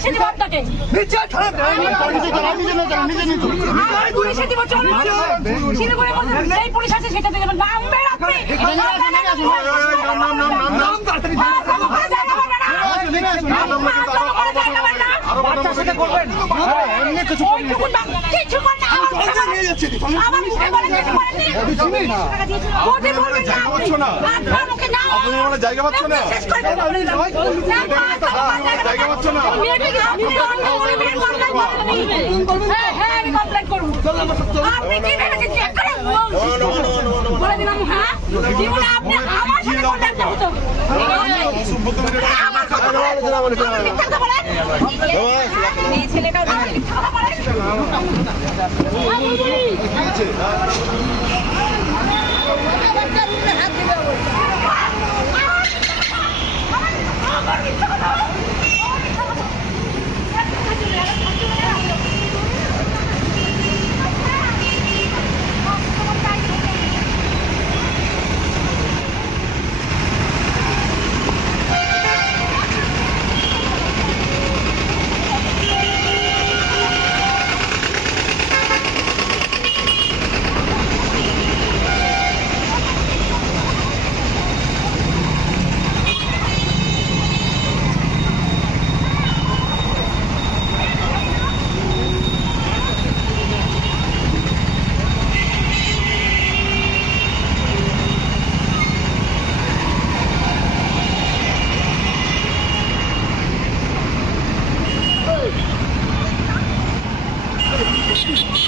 পুলিশে দিব আপনাকে পুলিশে দিব চলুন শিলিগুড়ি যেই পুলিশ আছে সেটাতে যাবেন নামবেন আপনি বাচ্চার সাথে করবেন এমনি কিছু কিছু করতে আমার মুখে বলে কিছু করেননি কোর্টে বলবেন না আপনার মুখে না আপনারা জায়গা পাচ্ছ না জায়গা পাচ্ছ না হ্যাঁ আমি কমপ্লেন করব আপনি কি ভেবেছেন চেক করেন বলে দিলাম হ্যাঁ জীবনে আপনি আমার সাথে কন্ট্যাক্ট করতে আমার কথা বলেন মিথ্যা কথা বলেন এই ছেলেটা মিথ্যা কথা বলেন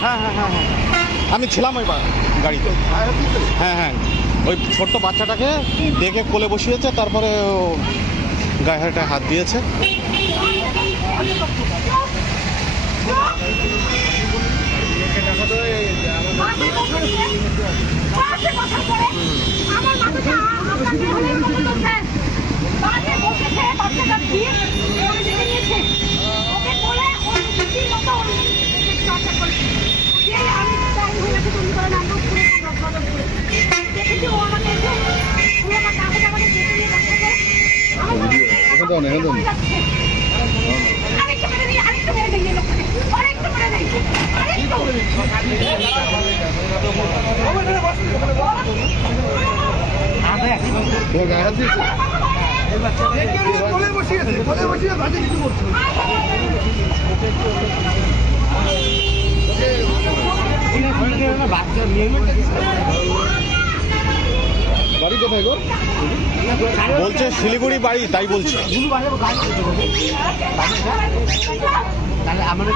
হ্যাঁ হ্যাঁ হ্যাঁ হ্যাঁ আমি ছিলাম ওই গাড়িতে হ্যাঁ হ্যাঁ ওই ছোট্ট বাচ্চাটাকে দেখে কোলে বসিয়েছে তারপরে ও গায়ে হাতে হাত দিয়েছে বাড়ি কোথায় গো বলছে শিলিগুড়ি বাড়ি তাই বলছে আমাদের